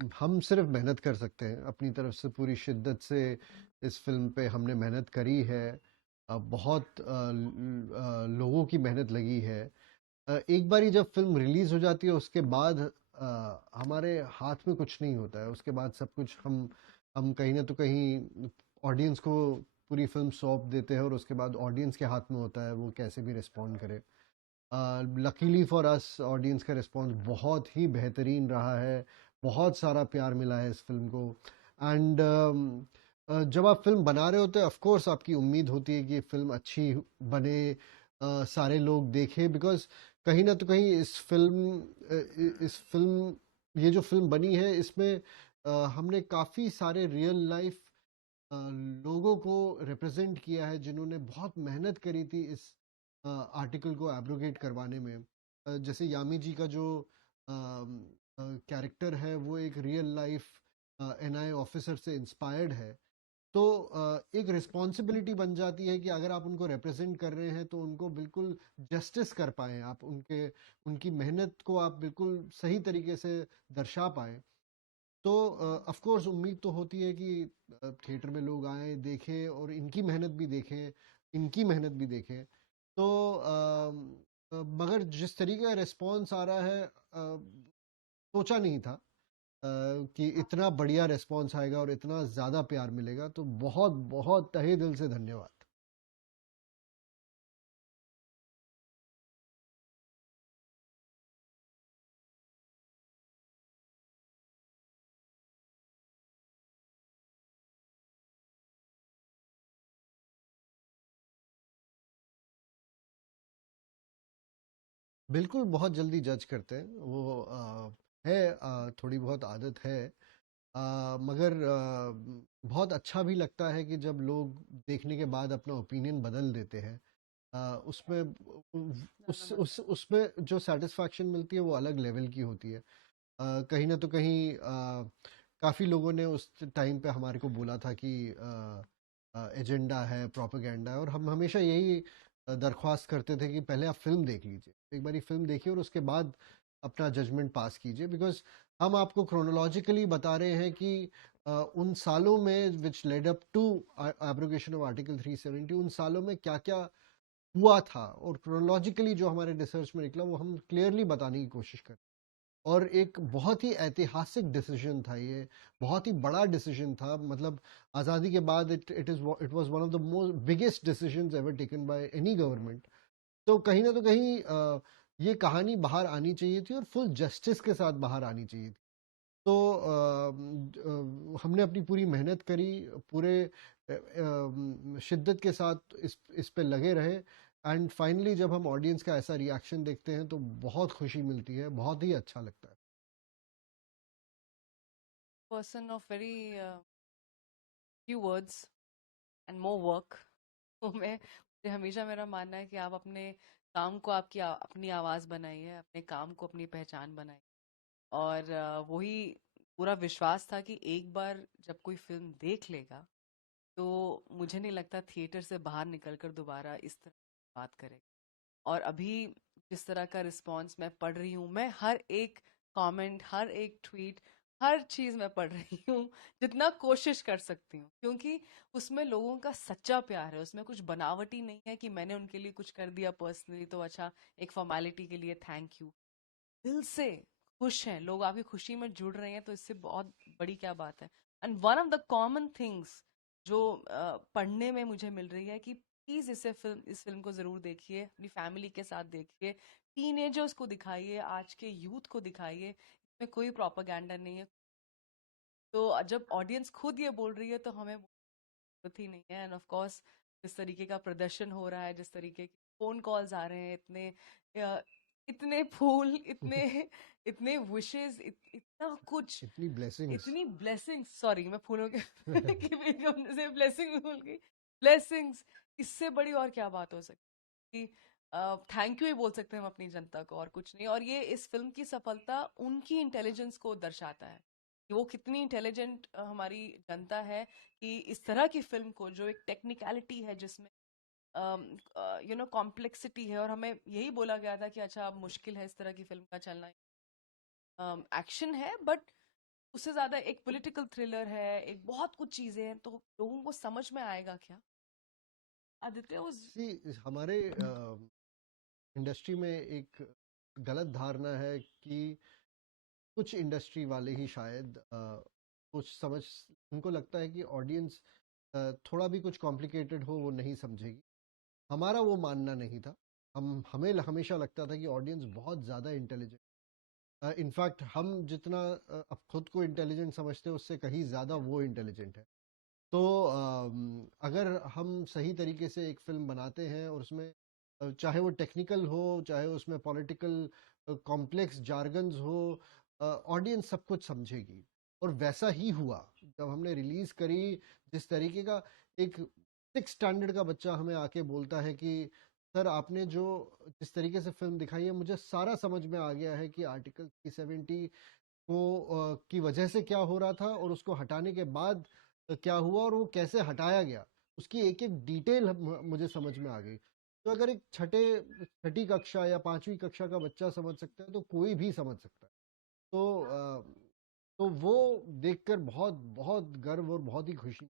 हम सिर्फ मेहनत कर सकते हैं अपनी तरफ से, पूरी शिद्दत से इस फिल्म पे हमने मेहनत करी है। बहुत लोगों की मेहनत लगी है। एक बारी जब फिल्म रिलीज हो जाती है उसके बाद हमारे हाथ में कुछ नहीं होता है, उसके बाद सब कुछ हम कहीं ना तो कहीं ऑडियंस को पूरी फिल्म सौंप देते हैं, और उसके बाद ऑडियंस के हाथ में होता है वो कैसे भी रिस्पॉन्ड करे। लकीली फॉर अस ऑडियंस का रिस्पॉन्स बहुत ही बेहतरीन रहा है, बहुत सारा प्यार मिला है इस फिल्म को। एंड जब आप फिल्म बना रहे होते हैं ऑफ कोर्स आपकी उम्मीद होती है कि फिल्म अच्छी बने, सारे लोग देखें, बिकॉज कहीं ना तो कहीं इस फिल्म ये जो फिल्म बनी है इसमें हमने काफ़ी सारे रियल लाइफ लोगों को रिप्रेजेंट किया है जिन्होंने बहुत मेहनत करी थी इस आर्टिकल को एब्रोगेट करवाने में। जैसे यामी जी का जो कैरेक्टर है वो एक रियल लाइफ एनआई ऑफिसर से इंस्पायर्ड है। तो एक रिस्पॉन्सिबिलिटी बन जाती है कि अगर आप उनको रिप्रेजेंट कर रहे हैं तो उनको बिल्कुल जस्टिस कर पाएँ आप, उनके उनकी मेहनत को आप बिल्कुल सही तरीके से दर्शा पाएँ। तो ऑफ कोर्स उम्मीद तो होती है कि थिएटर में लोग आए देखें और इनकी मेहनत भी देखें, इनकी मेहनत भी देखें। तो मगर जिस तरीके का रिस्पॉन्स आ रहा है सोचा नहीं था कि इतना बढ़िया रिस्पॉन्स आएगा और इतना ज़्यादा प्यार मिलेगा, तो बहुत बहुत तहे दिल से धन्यवाद। बिल्कुल बहुत जल्दी जज करते हैं वो, है थोड़ी बहुत आदत है। मगर बहुत अच्छा भी लगता है कि जब लोग देखने के बाद अपना ओपिनियन बदल देते हैं। उसमें उसमें जो सेटिस्फैक्शन मिलती है वो अलग लेवल की होती है। कहीं ना तो कहीं काफ़ी लोगों ने उस टाइम पे हमारे को बोला था कि एजेंडा है, प्रोपेगेंडा है, और हम हमेशा यही दरख्वास्त करते थे कि पहले आप फिल्म देख लीजिए, एक बारी फिल्म देखिए और उसके बाद अपना जजमेंट पास कीजिए, बिकॉज हम आपको क्रोनोलॉजिकली बता रहे हैं कि उन सालों में which led up to abrogation of article 370, उन सालों में क्या क्या हुआ था, और क्रोनोलॉजिकली जो हमारे रिसर्च में निकला वो हम क्लियरली बताने की कोशिश कर। और एक बहुत ही ऐतिहासिक डिसीजन था ये, बहुत ही बड़ा डिसीजन था, मतलब आज़ादी के बाद it was one of the most biggest decisions ever taken by any government. तो कहीं ना तो कहीं ये कहानी बाहर आनी चाहिए थी और फुल जस्टिस के साथ बाहर आनी चाहिए थी। तो हमने अपनी पूरी मेहनत करी, पूरे शिद्दत के साथ इस पे लगे रहे, एंड फाइनली जब हम ऑडियंस का ऐसा रिएक्शन देखते हैं तो बहुत खुशी मिलती है, बहुत ही अच्छा लगता है। Person of very few words and more work. तो मुझे हमेशा मेरा मानना है कि आप अपने काम को अपनी आवाज़ बनाइए, अपने काम को अपनी पहचान बनाइए। और वही पूरा विश्वास था कि एक बार जब कोई फिल्म देख लेगा तो मुझे नहीं लगता थिएटर से बाहर निकलकर दोबारा इस तरह की बात करेगा। और अभी जिस तरह का रिस्पॉन्स मैं पढ़ रही हूँ, मैं हर एक कमेंट, हर एक ट्वीट, हर चीज मैं पढ़ रही हूँ जितना कोशिश कर सकती हूँ, क्योंकि उसमें लोगों का सच्चा प्यार है, उसमें कुछ बनावटी नहीं है कि मैंने उनके लिए कुछ कर दिया पर्सनली तो अच्छा एक फॉर्मेलिटी के लिए थैंक यू। दिल से खुश हैं लोग, आपकी खुशी में जुड़ रहे हैं, तो इससे बहुत बड़ी क्या बात है। And one of the common things जो पढ़ने में मुझे मिल रही है कि प्लीज इस फिल्म को जरूर देखिए, अपनी फैमिली के साथ देखिए, टीनेजर्स को दिखाइए, आज के यूथ को दिखाइए, इसमें कोई प्रोपागेंडा नहीं है। तो जब ऑडियंस खुद ये बोल रही है तो हमें जरूरत ही नहीं है। एंड ऑफ कोर्स जिस तरीके का प्रदर्शन हो रहा है, जिस तरीके के फोन कॉल्स आ रहे हैं, अ, इतने फूल, इतने इतने विशेस, इतना कुछ, इतनी ब्लेसिंग्स। इतनी ब्लेसिंग्स, सॉरी मैं फूलों के की भी कम से ब्लेसिंग भूल गई। ब्लेसिंग्स, इससे बड़ी और क्या बात हो सकती है कि थैंक यू ही बोल सकते हैं हम अपनी जनता को, और कुछ नहीं। और ये इस फिल्म की सफलता उनकी इंटेलिजेंस को दर्शाता है कि वो कितनी इंटेलिजेंट हमारी जनता है, कि इस तरह की फिल्म को, जो एक टेक्निकलिटी है जिसमें कॉम्प्लेक्सिटी है, और हमें यही बोला गया था कि अच्छा अब मुश्किल है इस तरह की फिल्म का चलना, एक्शन है बट उससे ज्यादा एक पॉलिटिकल थ्रिलर है, एक बहुत कुछ चीजें हैं, तो लोगों को समझ में आएगा क्या? आदित्य उस सी हमारे इंडस्ट्री में एक गलत धारणा है कि कुछ इंडस्ट्री वाले ही शायद कुछ समझ, उनको लगता है कि ऑडियंस थोड़ा भी कुछ कॉम्प्लिकेटेड हो वो नहीं समझेगी। हमारा वो मानना नहीं था। हमें हमेशा लगता था कि ऑडियंस बहुत ज़्यादा इंटेलिजेंट, इनफैक्ट हम जितना अब खुद को इंटेलिजेंट समझते हैं उससे कहीं ज़्यादा वो इंटेलिजेंट है। तो अगर हम सही तरीके से एक फिल्म बनाते हैं और उसमें चाहे वो टेक्निकल हो, चाहे उसमें पॉलिटिकल कॉम्प्लेक्स जार्गन्स हो, ऑडियंस सब कुछ समझेगी। और वैसा ही हुआ जब हमने रिलीज करी। जिस तरीके का एक 6 स्टैंडर्ड का बच्चा हमें आके बोलता है कि सर आपने जो जिस तरीके से फिल्म दिखाई है मुझे सारा समझ में आ गया है कि आर्टिकल 370 को की वजह से क्या हो रहा था और उसको हटाने के बाद क्या हुआ और वो कैसे हटाया गया, उसकी एक एक डिटेल मुझे समझ में आ गई। तो अगर एक छठी कक्षा या 5वीं कक्षा का बच्चा समझ सकता है तो कोई भी समझ सकता है। तो तो वो देखकर बहुत बहुत गर्व और बहुत ही खुशी